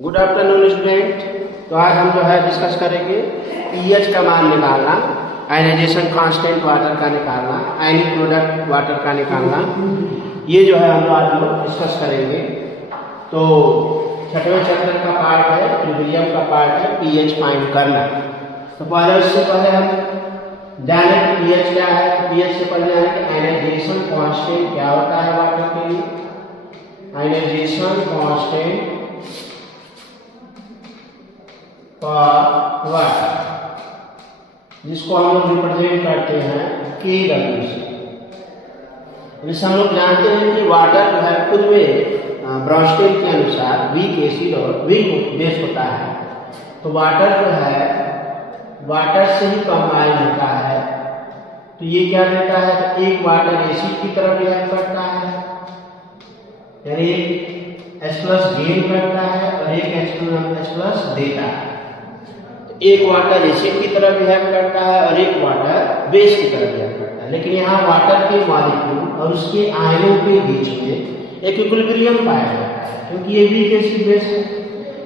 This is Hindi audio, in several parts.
Good afternoon student. तो आज हम जो है डिस्कस करेंगे पीएच का मान निकालना, आयनाइजेशन कांस्टेंट वाटर का निकालना, आयनिक प्रोडक्ट वाटर का निकालना। ये जो है हम आज लोग डिस्कस करेंगे। तो छठवें चैप्टर का पार्ट है, इक्विलिब्रियम का पार्ट है पीएच फाइंड करना। तो पहले उससे पहले हम जाने कि पीएच क्या है। पीएच से पहले है कि आयनाइजेशन कांस्टेंट क्या होता है वाटर के लिए। आयनाइजेशन कांस्टेंट वाटर, जिसको हम लोग रिप्रेजेंट करते हैं KW से। जैसे हम लोग जानते हैं कि वाटर जो है खुद में ब्राउनस्टेन के अनुसार वीक एसिड और वीक बेस होता है। तो वाटर जो है वाटर से ही कंबाइन होता है। तो ये क्या देता है, तो एक वाटर एसिड की तरह बिहेव करता है, यानी H+ गेन करता है और एक H+ देता है। एक वाटर एसिड की तरह बिहेव करता है और एक वाटर बेस की तरह बिहेव करता है। लेकिन यहाँ वाटर के मॉलिक्यूल और उसके आयनों के बीच में एक इक्विलिब्रियम पाया जाता है, क्योंकि ये वीक एसिड बेस है।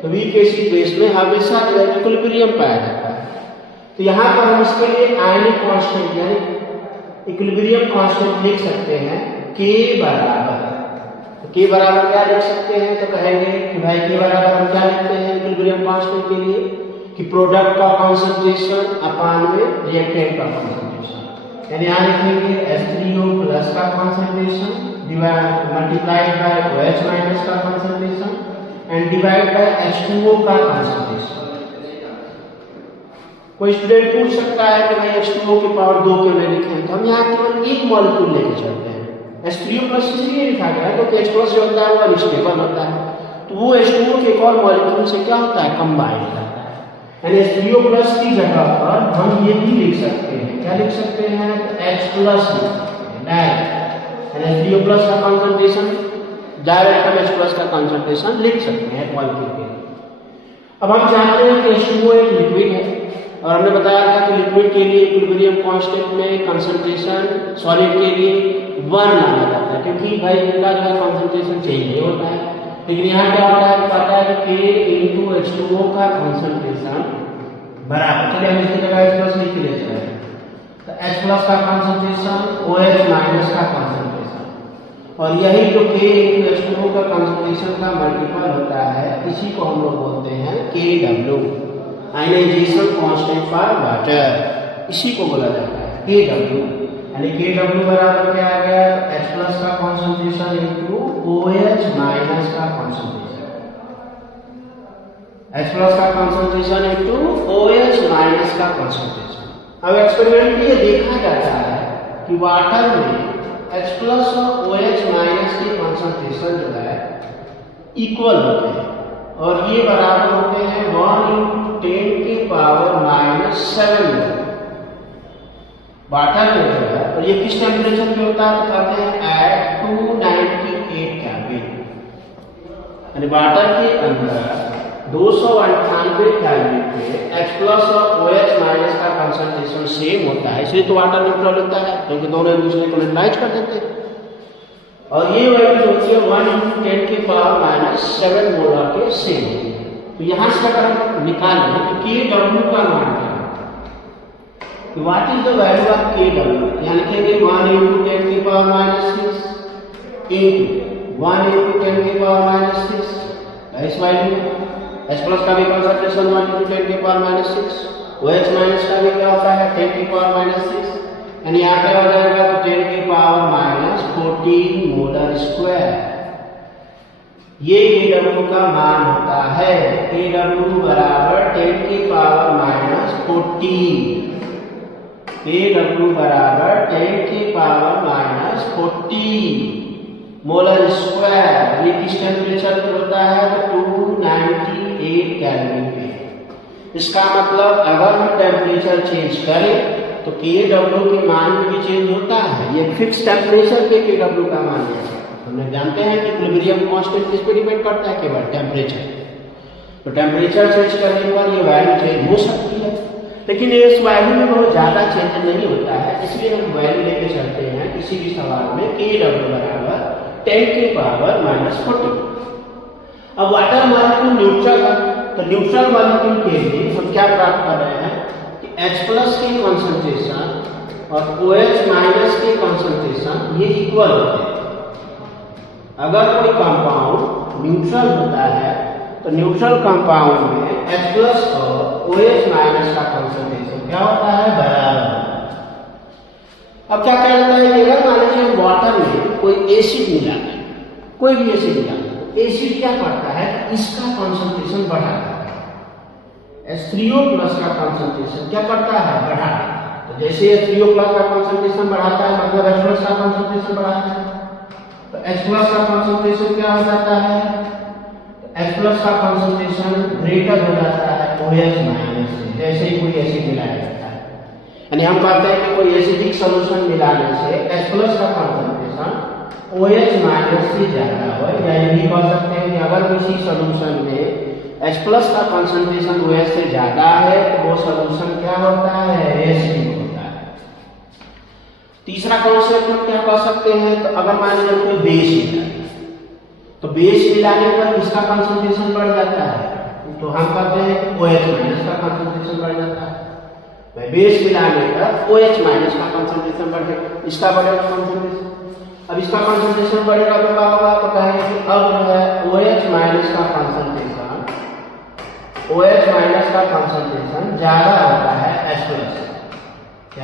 तो वीक एसिड बेस में हमेशा जो है इक्विलिब्रियम पाया जाता है। तो यहाँ पर हम इसके लिए आयनिक कांस्टेंट यानी इक्विलिब्रियम कांस्टेंट लिख सकते हैं K बराबर। तो K बराबर क्या लिख सकते हैं, तो कहेंगे कि भाई K बराबर हम क्या लिखते हैं इक्विलिब्रियम कांस्टेंट के लिए कि प्रोडक्ट का कॉन्सेंट्रेशन अपान में रिएक्टेंट का कॉन्सेंट्रेशन, यानी यहाँ लिखेंगे H3O+ का कॉन्सेंट्रेशन मल्टीप्लाइड बाय OH- का concentration and divide by H2O का कॉन्सेंट्रेशन। कोई स्टूडेंट पूछ सकता है कि भाई H2O की पावर 2 क्यों नहीं लिखे, तो हम यहाँ केवल एक मॉलिक्यूल लेके चलते हैं। H3O+ इसलिए लिखा गया है क्योंकि H+ जो होता है वो अनस्टेबल होता है। तो वो H2O के एक और मॉलिक्यूल से क्या होता है, कंबाइन होता है। यानी H3O+ की जगह पर हम ये भी लिख सकते हैं, क्या लिख सकते हैं, H+ लिख सकते हैं डायरेक्ट। यानी H3O+ का कंसंट्रेशन डायरेक्ट हम H+ का कंसंट्रेशन लिख सकते हैं मॉलिक्यूल के लिए। अब हम जानते हैं कि H2O एक लिक्विड है और हमने बताया था कि लिक्विड के लिए इक्विलिब्रियम कांस्टेंट में कंसंट्रेशन सॉलिड के लिए 1 माना जाता है, क्योंकि भाई इनका जो है कंसंट्रेशन चेंज नहीं होता है। लेकिन यहाँ क्या होता है, पता है कि K × H2O का कंसंट्रेशन बराबर, चलिए हम इसकी जगह H+ लिख लेते हैं। तो H+ का कंसंट्रेशन OH- का कंसंट्रेशन, और यही जो K × H2O का कंसंट्रेशन का मल्टीपल होता है, इसी को हम लोग बोलते हैं KW, ionization constant for water. इसी को बोला जाता है KW। यानी KW बराबर क्या आ गया, H+ का कॉन्सेंट्रेशन इनटू OH- का कॉन्सेंट्रेशन, H+ का कॉन्सेंट्रेशन इनटू OH- का कॉन्सेंट्रेशन। अब एक्सपेरिमेंट में ये देखा जाता है कि वाटर में H+ और OH- के कॉन्सेंट्रेशन जो है इक्वल होते हैं, और ये बराबर होते हैं 1 × 10⁻⁷ वाटर में जो है। और ये किस टेम्परेचर पे होता है, तो कहते हैं एट 298 केल्विन। यानी वाटर के अंदर 298 केल्विन पे H+ और OH- का कंसंट्रेशन सेम होता है, इसलिए तो वाटर न्यूट्रल होता है, क्योंकि दोनों एक दूसरे को न्यूट्रलाइज कर देते हैं। और ये वैल्यू होती है 1 × 10⁻⁷ मोलर के सेम होती है। तो यहाँ से अगर हम निकालें तो KW का मान क्या है, what is the value of KW, यहाँ लिखेंगे 1 × 10⁻⁶ इंटू 1 × 10⁻⁶, इस वैल्यू H+ का भी कंसंट्रेशन 1 × 10⁻⁶, OH- का भी क्या होता है 10⁻⁶, यानी यहाँ क्या हो जाएगा, तो 10⁻14 मोलर स्क्वायर। ये KW का मान होता है। KW बराबर 10⁻14, KW बराबर 10⁻14 मोलर स्क्वायर। ये किस टेम्परेचर पे होता है, तो 298 केल्विन पे। इसका मतलब अगर हम टेम्परेचर चेंज करें तो KW के मान में भी चेंज होता है। ये फिक्स टेम्परेचर पे KW का मान है। हमने जानते हैं कि इक्विलिब्रियम कांस्टेंट किस पे डिपेंड करता है, केवल टेम्परेचर। तो टेम्परेचर चेंज करने पर ये वैल्यू चेंज हो सकती है, लेकिन इस वैल्यू में बहुत ज़्यादा चेंज नहीं होता है। इसलिए हम वैल्यू लेके चलते हैं किसी भी सवाल में KW बराबर 10⁻⁻14। अब वाटर मॉलिक्यूल न्यूट्रल तो न्यूट्रल मॉलिक्यूल के लिए हम क्या प्राप्त कर रहे हैं कि H प्लस की कॉन्सेंट्रेशन और OH माइनस की कॉन्सेंट्रेशन ये इक्वल होते हैं। अगर कोई कंपाउंड न्यूट्रल होता है तो न्यूट्रल कंपाउंड में H प्लस और OH माइनस का कॉन्सेंट्रेशन क्या होता है, बराबर होता है। अब क्या कहता है कि अगर मान लीजिए वाटर में कोई एसिड मिला है, कोई भी एसिड मिला है, एसिड क्या करता है, इसका कॉन्सेंट्रेशन बढ़ाता है। H3O प्लस का कॉन्सेंट्रेशन क्या करता है, बढ़ाता है। तो जैसे H3O प्लस का कॉन्सेंट्रेशन बढ़ाता है मतलब H प्लस का कॉन्सेंट्रेशन बढ़ाता है। तो H प्लस का कॉन्सेंट्रेशन क्या हो जाता है, H प्लस का कॉन्सेंट्रेशन ग्रेटर हो जाता है OH माइनस से, जैसे ही कोई एसिड मिलाया जाता है। यानी हम कहते हैं कि कोई एसिडिक सॉल्यूशन मिलाने से H प्लस का कॉन्सेंट्रेशन OH माइनस से ज्यादा हो, या ये भी कह सकते हैं कि अगर किसी सॉल्यूशन में H प्लस का कॉन्सेंट्रेशन OH से ज्यादा है तो वो सॉल्यूशन क्या होता है, एसिडिक होता है। तीसरा कॉन्सेप्ट हम क्या कह सकते हैं, तो अगर मान लीजिए कोई बेस मिला तो बेस मिलाने पर किसका कॉन्सेंट्रेशन बढ़ जाता है, तो हम कहते हैं OH माइनस का कॉन्सेंट्रेशन बढ़ जाता है। बेस मिलाने पर OH माइनस का कॉन्सेंट्रेशन बढ़ेगा, इसका बढ़ेगा कॉन्सेंट्रेशन। अब इसका कॉन्सेंट्रेशन बढ़ेगा तो क्या होगा, तो कहेंगे कि अब जो है OH माइनस का कॉन्सेंट्रेशन ज्यादा होता है H प्लस से,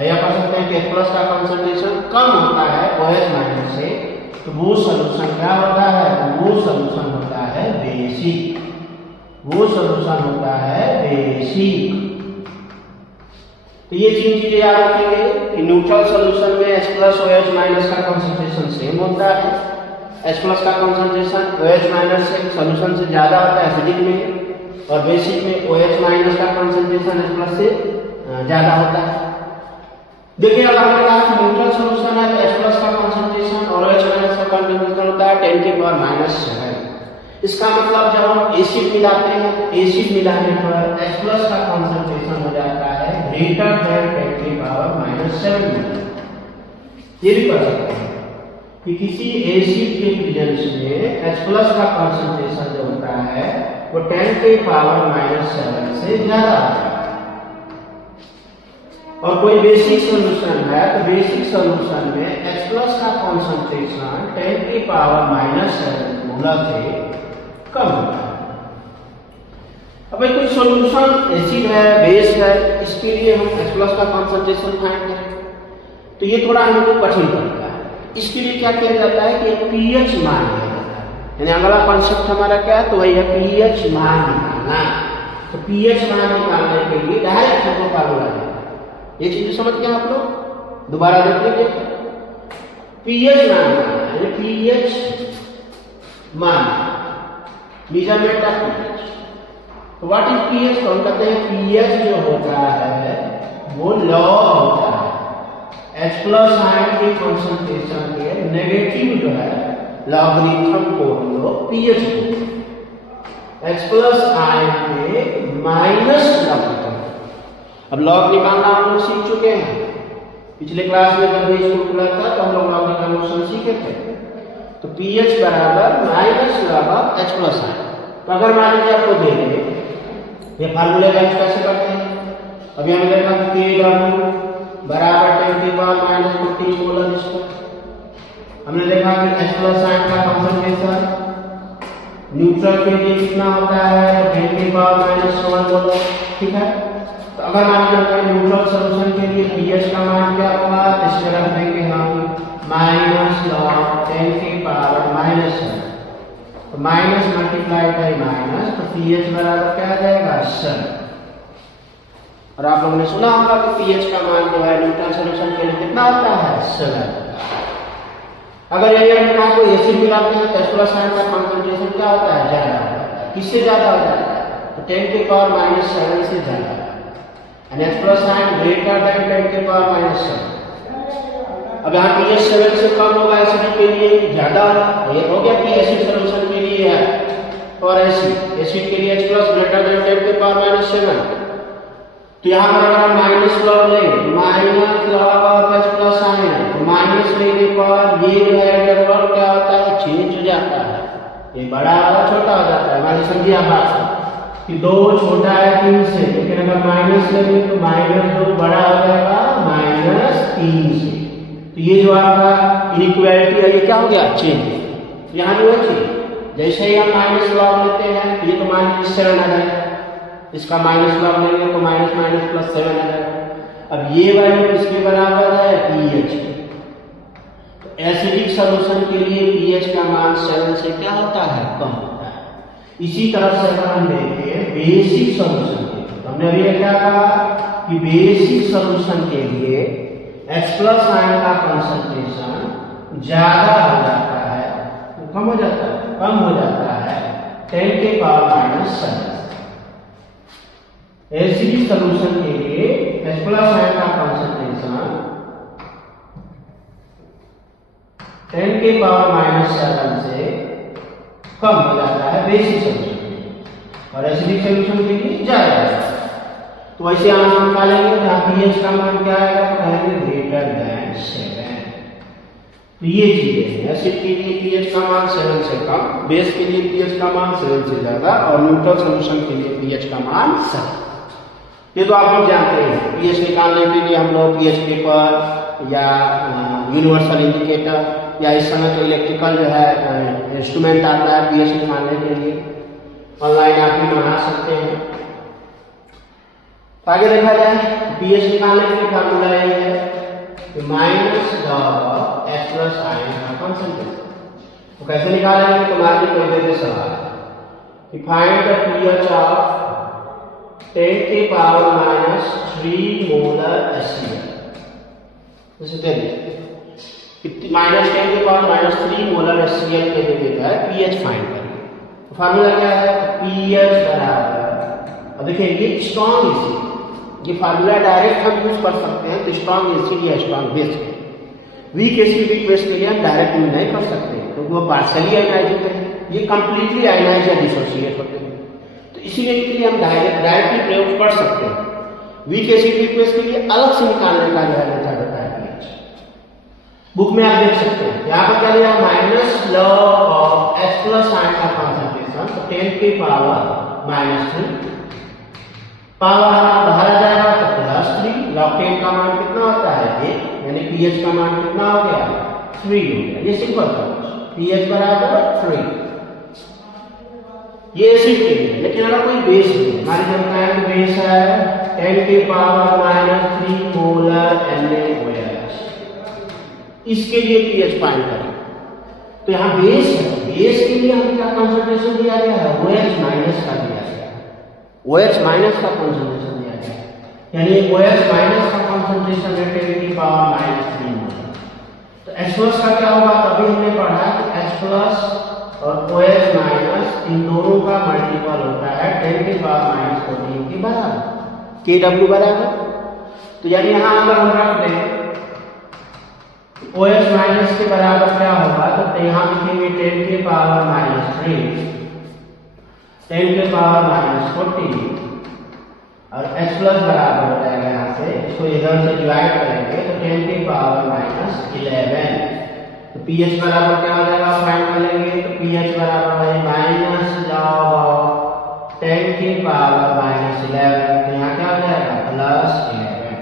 या कह सकते हैं कि H प्लस का कॉन्सेंट्रेशन कम होता है OH माइनस से, तो वो सॉल्यूशन क्या होता है, वो सॉल्यूशन होता है बेसिक, वो सॉल्यूशन होता है बेसिक। तो ये तीन चीजें याद रखेंगे कि न्यूट्रल सॉल्यूशन में H प्लस OH माइनस का कॉन्सेंट्रेशन सेम होता है। H प्लस का कॉन्सेंट्रेशन OH माइनस से सॉल्यूशन से ज्यादा होता है एसिडिक में, और बेसिक में OH माइनस का कॉन्सेंट्रेशन H प्लस से ज्यादा होता है। देखिए अगर हमारे पास न्यूट्रल सॉल्यूशन है तो H प्लस का कॉन्सेंट्रेशन और OH माइनस का कॉन्सेंट्रेशन होता है 10⁻⁷। इसका मतलब जब हम एसिड मिलाते हैं तो एसिड मिलाने पर H प्लस का कॉन्सेंट्रेशन हो जाता है ग्रेटर देन 10⁻⁷। ये भी कर सकते हैं कि किसी एसिड के प्रेजेंस में H प्लस का कॉन्सेंट्रेशन जो होता है वो 10⁻⁷ से ज्यादा होता है। और कोई बेसिक सॉल्यूशन है तो बेसिक सॉल्यूशन में H प्लस का कॉन्सेंट्रेशन 10⁻⁷ गुना से कम होता है। अब कोई सॉल्यूशन एसिड है, बेस है, इसके लिए हम H प्लस का कॉन्सेंट्रेशन फाइंड करें तो ये थोड़ा हमको कठिन पड़ता है। इसके लिए क्या किया जाता है कि एक pH मान लिया जाता है, यानी अगला कॉन्सेप्ट हमारा क्या है, तो वही है pH मान निकालना। तो pH मान निकालने के लिए डायरेक्ट हमको फार्मूला है, ये चीज समझ गए आप लोग, दोबारा देख लीजिए। pH मान है, pH मान मेजरमेंट ऑफ pH। तो व्हाट इज pH, तो हम कहते हैं pH जो होता है वो लॉग होता है H प्लस आयन के कॉन्सेंट्रेशन के नेगेटिव जो है लॉगरिथम को हम लोग pH को, H प्लस आयन के माइनस लॉगरिथम। अब लॉग निकालना हम लोग सीख चुके हैं, पिछले क्लास में जब स्कूल खुला था तो हम लोग लॉग निकालना सीखे थे। तो pH बराबर minus log H plus ion. तो अगर मान लीजिए आपको दे दें ये फार्मूले का कैसे करते हैं, अभी हमने देखा कि Kw बराबर 10⁻⁻⁴ मोलर स्क्वायर। हमने देखा कि H प्लस आयन का कॉन्सेंट्रेशन न्यूट्रल के लिए कितना होता है, तो 10⁻⁻⁴ मोलर, ठीक है। तो अगर मान लीजिए न्यूट्रल सॉल्यूशन के लिए pH का मान क्या होगा, इस तरह देंगे हम माइनस लॉग 10⁻⁻⁷। तो माइनस मल्टीप्लाइड बाई माइनस, तो pH बराबर क्या आ जाएगा, 7। और आप लोगों ने सुना होगा कि pH का मान जो है न्यूट्रल सॉल्यूशन के लिए कितना होता है, 7। अगर यही हमने कोई एसिड मिलाते हैं तो H प्लस आयन का कॉन्सेंट्रेशन क्या होता है, ज्यादा होता है। किससे ज्यादा हो जाता है, तो 10⁻⁷ से ज्यादा, यानी H plus ion greater than 10⁻⁷। अब यहाँ pH 7 से कम होगा एसिड के लिए ज्यादा होगा, ये हो गया कि एसिड सॉल्यूशन के लिए है। और एसिड के लिए H प्लस ग्रेटर देन 10⁻⁷। तो यहाँ पर अगर हम माइनस लॉग लें, minus log of H plus ion, तो माइनस लेने पर ये जो है इंटरवल क्या होता है, चेंज हो जाता है, ये बड़ा और छोटा हो जाता है। हमारी समझिए बात, कि 2 छोटा है 3 से, लेकिन अगर माइनस लेंगे तो -2 बड़ा हो जाएगा -3 से। तो ये जो आपका इनइक्वालिटी है ये क्या हो गया, चेंज। यहाँ जो है चेंज, जैसे ही हम माइनस लॉग लेते हैं ये तो -7 आ जाएगा, इसका माइनस लॉग लेंगे तो माइनस माइनस प्लस 7 आ जाएगा। अब ये वैल्यू किसके बराबर है, पीएच के। तो एसिडिक सॉल्यूशन के लिए पीएच का मान 7 से क्या होता है, कम होता है। इसी तरह से अगर हम देखें बेसिक सॉल्यूशन के लिए, हमने अभी क्या कहा कि बेसिक सॉल्यूशन के लिए H+ आयन का कंसंट्रेशन ज्यादा हो जाता है, तो कम हो जाता है, कम हो जाता है 10⁻⁷। एसिडिक सॉल्यूशन के लिए H+ आयन का कंसंट्रेशन 10⁻⁷ से कम हो जाता है बेसिक सॉल्यूशन के लिए, और एसिडिक सॉल्यूशन के लिए ज्यादा है। तो वैसे यहाँ हम निकालेंगे, जहाँ पीएच का मान क्या आएगा, तो कहेंगे ग्रेटर देन 7। तो ये चीजें हैं, एसिड के लिए पीएच का मान 7 से कम, बेस के लिए पीएच का मान 7 से ज्यादा, और न्यूट्रल सॉल्यूशन के लिए पीएच का मान 7। ये तो आप लोग जानते हैं। पीएच निकालने के लिए हम लोग पीएच पेपर या यूनिवर्सल इंडिकेटर या इस समय तो इलेक्ट्रिकल जो है इंस्ट्रूमेंट आता है पीएच निकालने के लिए, ऑनलाइन आप भी बना सकते हैं। आगे देखा जाए पीएच निकालने के लिए फार्मूला ये है कि -H+ आयन का कंसंट्रेशन। तो कैसे निकालेंगे, तो मान लीजिए कोई देते सवाल कि find the pH of 10⁻³ molar HCl। जैसे दे -10⁻³ मोलर HCl के दे देता है पीएच फाइंड करेंगे। तो फार्मूला क्या है, पीएच बराबर, और देखिए ये स्ट्रॉन्ग एसिड, ये फार्मूला डायरेक्ट हम यूज कर सकते हैं, तो स्ट्रॉन्ग एसिड या स्ट्रॉन्ग बेस है। वीक एसिडिक बेस के लिए हम डायरेक्ट यूज नहीं कर सकते क्योंकि वो पार्शियली आयनाइज्ड है, ये कंप्लीटली आयनाइज या डिसोसिएट होते हैं। तो इसीलिए के लिए हम डायरेक्टली प्रयोग कर सकते हैं। वीक एसिडिक बेस के लिए अलग से निकालने का जो है मेथड होता है पीएच। बुक में आप देख सकते हैं, यहाँ पर क्या लिया, minus log of H+ ion का कंसंट्रेशन 10⁻⁻3 पावर बाहर आ जाएगा तो +3, लॉग 10 का मान कितना होता है 1, यानी पीएच का मान कितना हो गया 3 हो गया। ये सिंपल था, पीएच बराबर 3। ये एसिड के लिए। लेकिन अगर कोई बेस है, हमारी जो बेस है 10⁻³ मोलर NaOH, इसके लिए पीएच फाइंड करें। तो यहाँ बेस है, बेस के लिए हमें क्या कंसंट्रेशन दिया गया है, OH- का दिया गया है, OH- का कंसंट्रेशन दिया गया है, यानी OH- का कंसंट्रेशन है 10⁻³ मोलर। तो H+ का क्या होगा, तो अभी हमने पढ़ा कि H+ और OH- इन दोनों का मल्टीपल होता है 10⁻⁻14 के बराबर, Kw बराबर। तो यानी यहाँ अगर हम रख दें OH- के बराबर क्या होगा, तो यहाँ लिखेंगे 10⁻³ 10⁻14 और H+ बराबर हो जाएगा, यहाँ से इसको इधर से डिवाइड करेंगे तो 10⁻11। तो पीएच बराबर क्या हो जाएगा, फाइंड कर लेंगे, तो पीएच बराबर है -log 10⁻11। तो यहाँ क्या हो जाएगा, +11।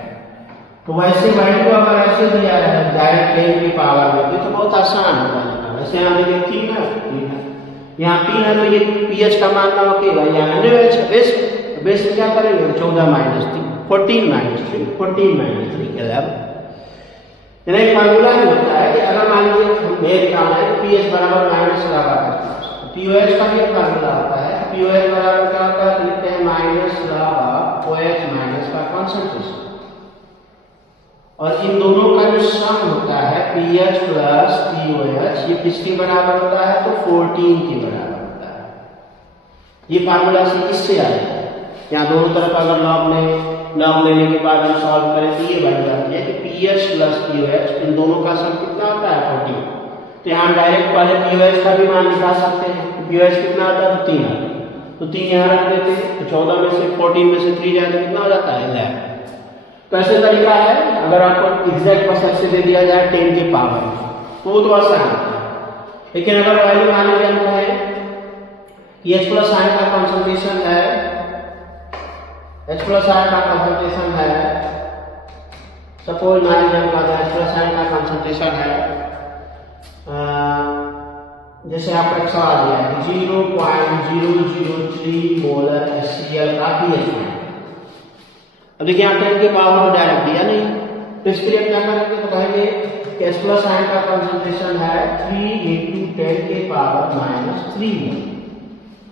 तो वैसे वैल्यू अगर ऐसे दिया जाए डायरेक्ट 10 की पावर में तो बहुत आसान होगा निकालना। वैसे यहाँ देखिए 3 है, यहाँ 3 है, तो ये पीएच का मान ना होगा, यहाँ NaOH है बेस। तो बेस में क्या करेंगे, 14-3 14-3 14-3 11। यानी फार्मूला ही होता है कि अगर मान लीजिए हम ये निकालना है तो पीएच बराबर माइनस लगा करते, पीओएच का भी फार्मूला होता है। पीओएच बराबर क्या होता है, लिखते हैं -log OH- का कंसंट्रेशन, और इन दोनों का जो सम होता है पीएच प्लस पीओएच, ये किसके बराबर होता है, तो 14 के बराबर होता है। ये फार्मूला से इससे आएगा। यहाँ दोनों तरफ अगर लॉग लेने के बाद हम सॉल्व करें तो ये बन जाती है कि पीएच प्लस पीओएच, इन दोनों का सम कितना होता है 14। तो यहाँ डायरेक्ट पहले पीओएच का भी मान निकाल सकते हैं। तो पीओएच कितना आता है, तो 3 आता है, तो 3 यहाँ रख देते हैं। तो 14 में से 14 में से 3 जाए तो कितना हो जाता है 11। तो ऐसे तरीका है, अगर आपको एग्जैक्ट परसेंट से दे दिया जाए 10 के पावर तो वो तो आसान होता है। लेकिन अगर वैल्यू मान लीजिए हमको है H+ आयन का कंसंट्रेशन है H प्लस आयन का कंसंट्रेशन है, सपोज मान लीजिए H प्लस आयन का कंसंट्रेशन है, जैसे आपका एक सवाल दिया है 0.003 मोलर HCl का pH है। अब देखिए यहाँ 10 के पावर तो डायरेक्ट दिया नहीं, तो इसके लिए क्या करेंगे, तो कहेंगे कि H प्लस आयन का कंसंट्रेशन है 3 × 10 के पावर -3।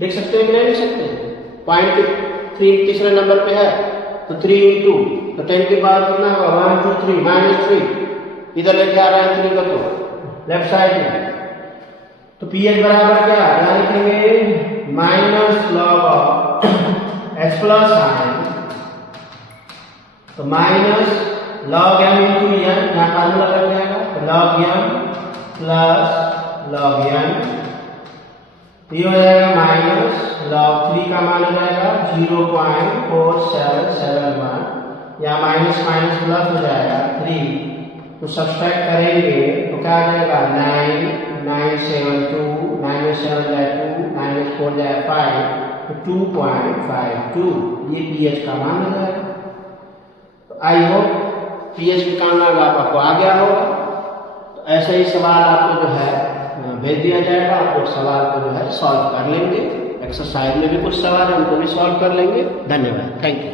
देख सकते हैं कि नहीं देख सकते? पॉइंट 3 तीसरे नंबर पे है, तो 3 × तो 10 के पावर कितना होगा 1 2 3 -3, इधर लेके आ रहा है 3 का, तो लेफ्ट साइड में, तो pH बराबर क्या यहाँ लिखेंगे -log of H plus ion, तो -log m × n, यहाँ फार्मूला लग जाएगा, तो log m plus log n, ये हो जाएगा -log 3 का मान हो जाएगा 0.4771, या माइनस माइनस प्लस हो जाएगा 3, तो सब्सट्रैक्ट करेंगे तो क्या आ जाएगा 9 9 7 जाए 2 4 जाए 5, तो 2.52 ये pH का मान हो जाएगा। तो आई होप pH निकालना आपको आ गया होगा। तो ऐसे ही सवाल आपको जो है भेज दिया जाएगा, आप लोग सवाल को जो है सॉल्व कर लेंगे। एक्सरसाइज में भी कुछ सवाल है उनको भी सॉल्व कर लेंगे। धन्यवाद, थैंक यू।